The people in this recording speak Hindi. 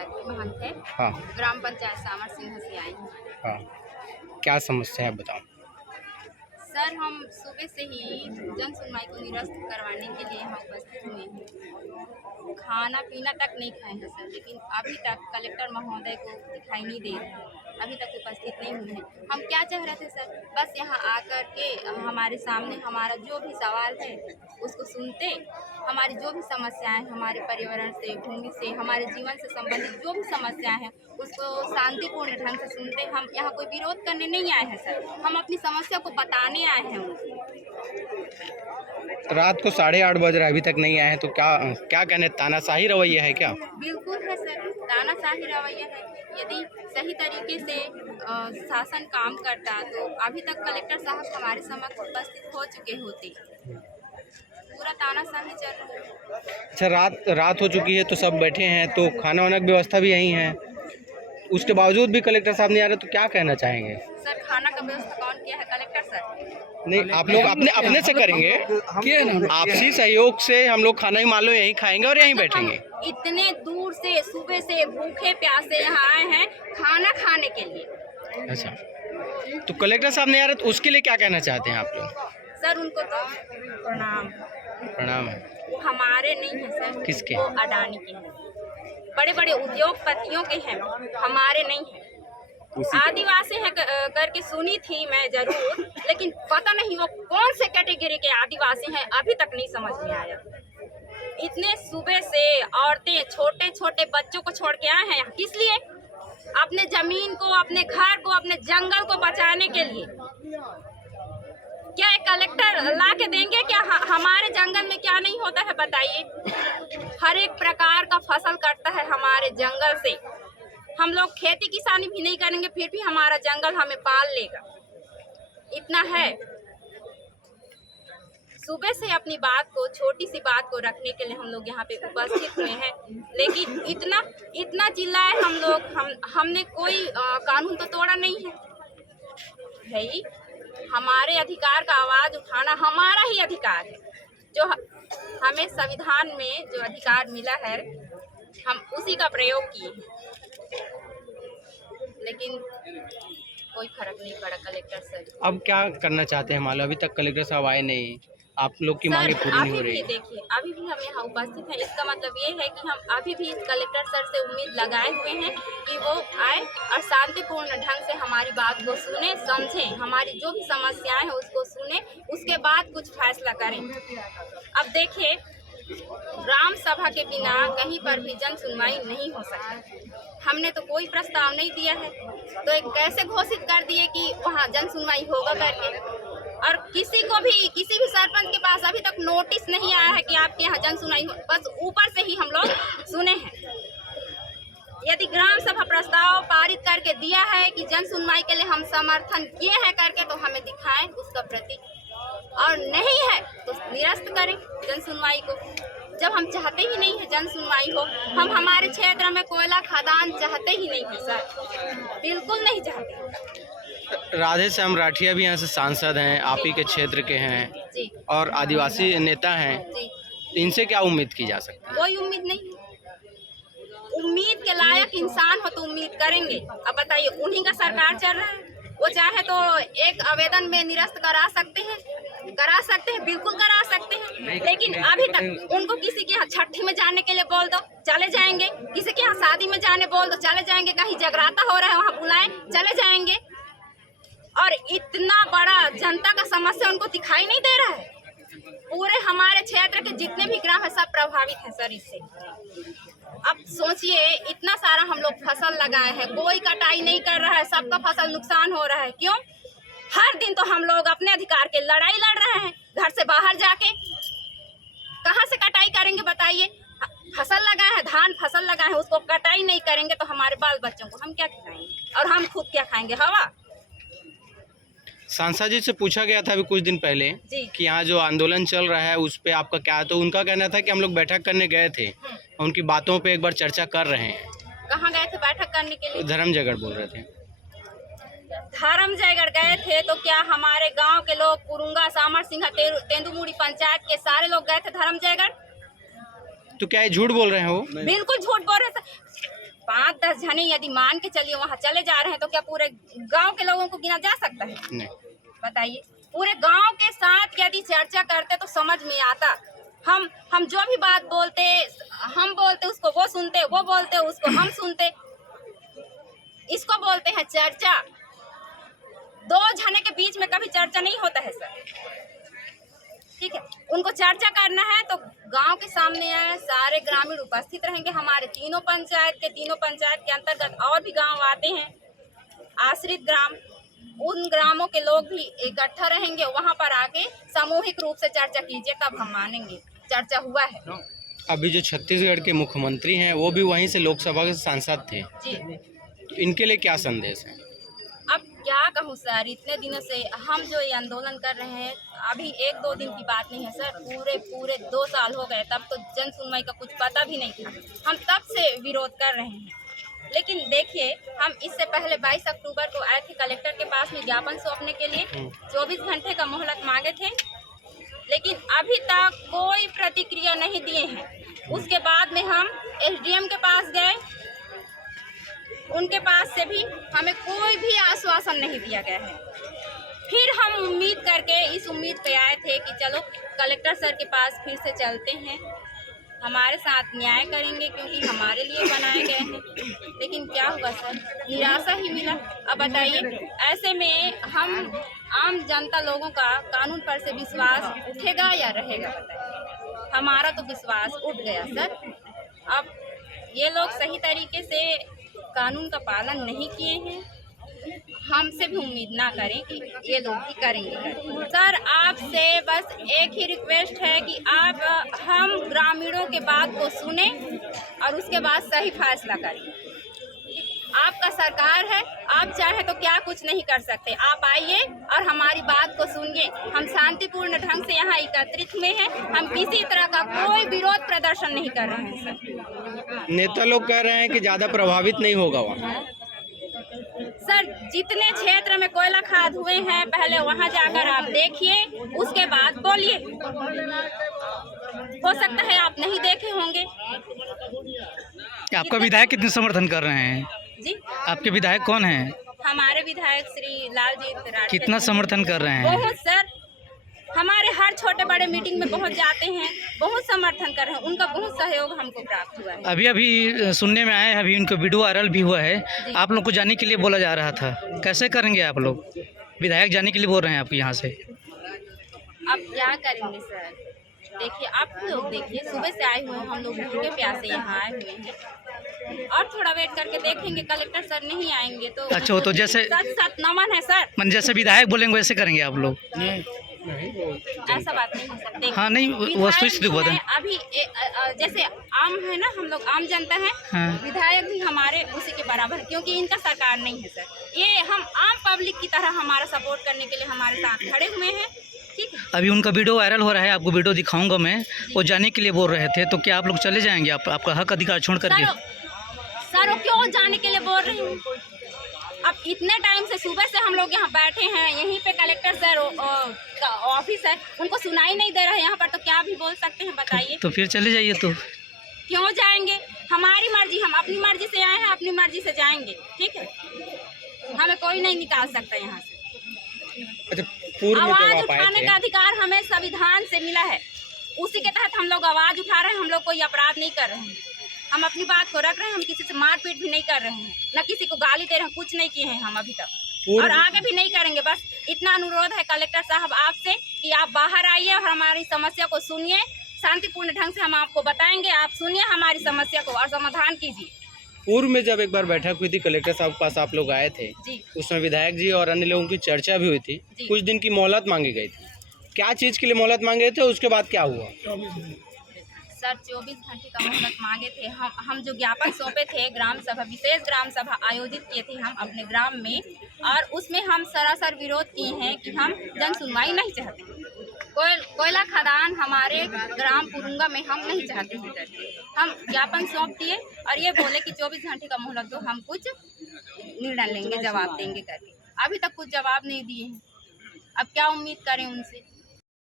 परिवार की महंत है। हाँ ग्राम पंचायत सामर सिंह से आई हूँ। हाँ, क्या समस्या है बताओ। सर, हम सुबह से ही जन सुनवाई को निरस्त करवाने के लिए यहाँ उपस्थित हुए हैं। खाना पीना तक नहीं खाए हैं सर, लेकिन अभी तक कलेक्टर महोदय को दिखाई नहीं दे रहे, अभी तक उपस्थित नहीं हुए हैं। हम क्या चाह रहे थे सर, बस यहाँ आकर के हमारे सामने हमारा जो भी सवाल है उसको सुनते, हमारी जो भी समस्याएं हमारे पर्यावरण से, भूमि से, हमारे जीवन से संबंधित जो भी समस्याएं हैं उसको शांतिपूर्ण ढंग से सुनते। हम यहाँ कोई विरोध करने नहीं आए हैं सर, हम अपनी समस्या को बताने आए हैं उनको। रात को 8:30 बज रहा है, अभी तक नहीं आए हैं, तो क्या क्या कहने, तानाशाही रवैया है क्या? बिल्कुल है सर, तानाशाही रवैया है। यदि सही तरीके से शासन काम करता तो अभी तक कलेक्टर साहब हमारे समक्ष उपस्थित हो चुके होते। पूरा तानाशाही चल रहा है। अच्छा, रात हो चुकी है तो सब बैठे हैं, तो खाना वाना की व्यवस्था भी यहीं है, उसके बावजूद भी कलेक्टर साहब नहीं आ रहे, तो क्या कहना चाहेंगे? सर, खाना का व्यवस्था कौन किया है? Collector sir. नहीं, आप लोग अपने से करेंगे, आपसी सहयोग से हम लोग खाना ही मान लो यहीं खाएंगे और यहीं बैठेंगे। इतने दूर से सुबह से भूखे प्यासे यहाँ आए हैं खाना खाने के लिए। अच्छा, तो कलेक्टर साहब नहीं आ रहे, तो उसके लिए क्या कहना चाहते हैं आप लोग? सर, उनको तो प्रणाम है। वो हमारे नहीं है सर। किसके? वो अडानी के हैं, बड़े बड़े उद्योगपतियों के हैं, हमारे नहीं है। आदिवासी है करके सुनी थी मैं जरूर, लेकिन पता नहीं वो कौन से कैटेगरी के आदिवासी हैं, अभी तक नहीं समझ में आया। इतने सुबह से औरतें छोटे छोटे बच्चों को छोड़ के आए हैं, किस लिए? अपने जमीन को, अपने घर को, अपने जंगल को बचाने के लिए। क्या एक कलेक्टर ला के देंगे क्या? हमारे जंगल में क्या नहीं होता है बताइए। हर एक प्रकार का फसल कटता है हमारे जंगल से। हम लोग खेती किसानी भी नहीं करेंगे, फिर भी हमारा जंगल हमें पाल लेगा, इतना है। सुबह से अपनी बात को, छोटी सी बात को रखने के लिए हम लोग यहाँ पे उपस्थित हुए हैं, लेकिन इतना चिल्लाए हम लोग। हमने कोई कानून तो तोड़ा नहीं है भाई। हमारे अधिकार का आवाज उठाना हमारा ही अधिकार है, जो हमें संविधान में जो अधिकार मिला है हम उसी का प्रयोग किए हैं, लेकिन कोई फर्क नहीं पड़ा कलेक्टर सर। अब क्या करना चाहते हैं मालूम? अभी तक कलेक्टर साहब आए नहीं, आप लोग की मांगे पूरी नहीं हो रही। देखिए, अभी भी हम यहाँ उपस्थित हैं, इसका मतलब ये है कि हम अभी भी कलेक्टर सर से उम्मीद लगाए हुए हैं कि वो आए और शांतिपूर्ण ढंग से हमारी बात को सुने, समझें, हमारी जो भी समस्याएं हैं उसको सुने, उसके बाद कुछ फैसला करें। अब देखिए, ग्राम सभा के बिना कहीं पर भी जन सुनवाई नहीं हो सकता। हमने तो कोई प्रस्ताव नहीं दिया है, तो एक कैसे घोषित कर दिए कि वहाँ जन सुनवाई होगा करके? और किसी भी सरपंच के पास अभी तक नोटिस नहीं आया है कि आपके यहाँ जन सुनवाई हो, बस ऊपर से ही हम लोग सुने हैं। यदि ग्राम सभा प्रस्ताव पारित करके दिया है कि जन सुनवाई के लिए हम समर्थन किए हैं करके, तो हमें दिखाएं उसका प्रतीक, और नहीं है तो निरस्त करें जन सुनवाई को। जब हम चाहते ही नहीं है जन सुनवाई हो, हम हमारे क्षेत्र में कोयला खदान चाहते ही नहीं है सर, बिल्कुल नहीं चाहते। राधे श्याम राठिया भी यहाँ से सांसद हैं, आप ही के क्षेत्र के हैं जी, और आदिवासी नेता हैं, जी। इनसे क्या उम्मीद की जा सकती है? कोई उम्मीद नहीं। उम्मीद के लायक इंसान हो तो उम्मीद करेंगे। अब बताइए, उन्हीं का सरकार चल रहा है, वो चाहे तो एक आवेदन में निरस्त करा सकते हैं, बिल्कुल करा सकते हैं, लेकिन अभी तक उनको किसी के यहाँ छठी में जाने के लिए बोल दो चले जाएंगे, किसी के यहाँ शादी में जाने बोल दो चले जाएंगे, कहीं जगराता हो रहा है वहाँ बुलाएं चले जाएंगे। और इतना बड़ा जनता का समस्या उनको दिखाई नहीं दे रहा है। पूरे हमारे क्षेत्र के जितने भी ग्राम है सब प्रभावित हैं सर इससे। अब सोचिए, इतना सारा हम लोग फसल लगाए हैं, कोई कटाई नहीं कर रहा है, सबका फसल नुकसान हो रहा है। क्यों? हर दिन तो हम लोग अपने अधिकार के लड़ाई लड़ रहे हैं, घर से बाहर जाके। कहाँ से कटाई करेंगे बताइए? फसल लगाए हैं, धान फसल लगाए हैं, उसको कटाई नहीं करेंगे तो हमारे बाल बच्चों को हम क्या खिलाएंगे, और हम खुद क्या खाएंगे? हवा। सांसद जी से पूछा गया था अभी कुछ दिन पहले कि यहाँ जो आंदोलन चल रहा है उस पे आपका क्या है, तो उनका कहना था कि हम लोग बैठक करने गए थे, उनकी बातों पे एक बार चर्चा कर रहे हैं। कहाँ गए थे बैठक करने के लिए? धर्मजयगढ़ बोल रहे थे। धर्मजयगढ़ गए थे तो क्या हमारे गांव के लोग, कुरुंगा, सामर सिंह, तेंदुमुड़ी पंचायत के सारे लोग गए थे धर्मजयगढ़? तो क्या ये झूठ बोल रहे हैं वो? बिल्कुल झूठ बोल रहे हैं। 5-10 जने यदि मान के चलिए वहाँ चले जा रहे हैं तो क्या पूरे गांव के लोगों को गिना जा सकता है? नहीं। बताइए, पूरे गांव के साथ यदि चर्चा करते तो समझ में आता। हम जो भी बात बोलते, हम बोलते उसको वो सुनते, वो बोलते उसको हम सुनते। इसको बोलते हैं चर्चा। 2 जने के बीच में कभी चर्चा नहीं होता है सर, ठीक है। उनको चर्चा करना है तो गांव के सामने आए, सारे ग्रामीण उपस्थित रहेंगे। हमारे तीनों पंचायत के अंतर्गत और भी गांव आते हैं, आश्रित ग्राम, उन ग्रामों के लोग भी इकट्ठा रहेंगे। वहां पर आके सामूहिक रूप से चर्चा कीजिए, तब हम मानेंगे चर्चा हुआ है। अभी जो छत्तीसगढ़ के मुख्यमंत्री हैं वो भी वहीं से लोकसभा के सांसद थे जी, इनके लिए क्या संदेश है? अब क्या कहूँ सर, इतने दिनों से हम जो ये आंदोलन कर रहे हैं, अभी 1-2 दिन की बात नहीं है सर, पूरे 2 साल हो गए। तब तो जन सुनवाई का कुछ पता भी नहीं था, हम तब से विरोध कर रहे हैं। लेकिन देखिए, हम इससे पहले 22 अक्टूबर को आए थे कलेक्टर के पास में ज्ञापन सौंपने के लिए, 24 घंटे का मोहलत मांगे थे, लेकिन अभी तक कोई प्रतिक्रिया नहीं दिए हैं। उसके बाद में हम SDM के पास गए, उनके पास से भी हमें कोई भी आश्वासन नहीं दिया गया है। फिर हम उम्मीद करके इस उम्मीद पे आए थे कि चलो कलेक्टर सर के पास फिर से चलते हैं, हमारे साथ न्याय करेंगे क्योंकि हमारे लिए बनाए गए हैं। लेकिन क्या हुआ सर, निराशा ही मिला। अब बताइए, ऐसे में हम आम जनता लोगों का कानून पर से विश्वास उठेगा या रहेगा? बताइए, हमारा तो विश्वास उठ गया सर। अब ये लोग सही तरीके से कानून का पालन नहीं किए हैं, हमसे भी उम्मीद ना करें कि ये लोग भी करेंगे। सर, आपसे बस एक ही रिक्वेस्ट है कि आप हम ग्रामीणों के बात को सुने और उसके बाद सही फैसला करें। आपका सरकार है, आप चाहे तो क्या कुछ नहीं कर सकते। आप आइए और हमारी बात को सुनिए। हम शांतिपूर्ण ढंग से यहाँ एकत्रित हुए हैं, हम किसी तरह का कोई विरोध प्रदर्शन नहीं कर रहे हैं सर। नेता लोग कह रहे हैं कि ज़्यादा प्रभावित नहीं होगा वहाँ। सर, जितने क्षेत्र में कोयला खाद हुए हैं, पहले वहां जाकर आप देखिए, उसके बाद बोलिए। हो सकता है आप नहीं देखे होंगे। आपका विधायक कितने समर्थन कर रहे हैं? जी, आपके विधायक कौन हैं? हमारे विधायक श्री लालजीत राठौर कितना समर्थन कर रहे हैं? बहुत सर, हमारे हर छोटे बड़े मीटिंग में पहुंच जाते हैं, बहुत समर्थन कर रहे हैं। उनका बहुत सहयोग हमको प्राप्त हुआ है। अभी सुनने में आया है, अभी उनका वीडियो वायरल भी हुआ है, आप लोग को जाने के लिए बोला जा रहा था, कैसे करेंगे आप लोग? विधायक जाने के लिए बोल रहे हैं आपको यहाँ से। अब क्या करेंगे सर, देखिए आप लोग देखिए, सुबह से आए हुए हैं हम लोग, भूखे प्यासे यहाँ आए हुए हैं और थोड़ा वेट करके देखेंगे। कलेक्टर सर नहीं आएंगे तो अच्छा, वो तो जैसे सच नमन है सर, मन जैसे विधायक बोलेंगे वैसे करेंगे आप लोग? ऐसा बात नहीं हो सकती। हाँ, नहीं वस्तुस्थिति बता। अभी जैसे आम है ना, हम लोग आम जनता है, हाँ। विधायक भी हमारे उसी के बराबर, क्योंकि इनका सरकार नहीं है सर। ये हम आम पब्लिक की तरह हमारा सपोर्ट करने के लिए हमारे साथ खड़े हुए हैं, ठीक है। अभी उनका वीडियो वायरल हो रहा है, आपको वीडियो दिखाऊंगा मैं। वो जाने के लिए बोल रहे थे, तो क्या आप लोग चले जाएंगे? आपका हक अधिकार छोड़ करके? सर, वो क्यों जाने के लिए बोल रहे हैं? अब इतने टाइम से सुबह से हम लोग यहाँ बैठे हैं, यहीं पे कलेक्टर सर का ऑफिस है, उनको सुनाई नहीं दे रहा है यहाँ पर, तो क्या भी बोल सकते हैं बताइए? तो फिर चले जाइए। तो क्यों जाएंगे? हमारी मर्जी, हम अपनी मर्जी से आए हैं, अपनी मर्जी से जाएंगे, ठीक है। हमें कोई नहीं निकाल सकता यहाँ से। अच्छा, पूर्व में जब आवाज आप आए उठाने थे, का अधिकार हमें संविधान से मिला है, उसी के तहत हम लोग आवाज उठा रहे हैं। हम लोग कोई अपराध नहीं कर रहे हैं, हम अपनी बात को रख रहे हैं। हम किसी से मारपीट भी नहीं कर रहे हैं, न किसी को गाली दे रहे हैं, कुछ नहीं किए हैं हम अभी तक, और आगे भी नहीं करेंगे। बस इतना अनुरोध है कलेक्टर साहब आपसे कि आप बाहर आइए और हमारी समस्या को सुनिए, शांतिपूर्ण ढंग से हम आपको बताएंगे, आप सुनिए हमारी समस्या को और समाधान कीजिए। पूर्व में जब एक बार बैठक हुई थी कलेक्टर साहब के पास, आप लोग आए थे जी, उसमें विधायक जी और अन्य लोगों की चर्चा भी हुई थी, कुछ दिन की मोहलत मांगी गई थी। क्या चीज़ के लिए मोहलत मांगे थे, उसके बाद क्या हुआ? सर, 24 घंटे का मोहलत मांगे थे। हम जो ज्ञापन सौंपे थे, ग्राम सभा, विशेष ग्राम सभा आयोजित किए थे हम अपने ग्राम में, और उसमें हम सरासर विरोध किए हैं कि हम जन सुनवाई नहीं चाहते। कोयला खदान हमारे ग्राम पुरुंगा में हम नहीं चाहते हैं करके हम ज्ञापन सौंप दिए और ये बोले कि 24 घंटे का मोहलत दो, हम कुछ निर्णय लेंगे, जवाब देंगे करके। अभी तक कुछ जवाब नहीं दिए हैं, अब क्या उम्मीद करें उनसे?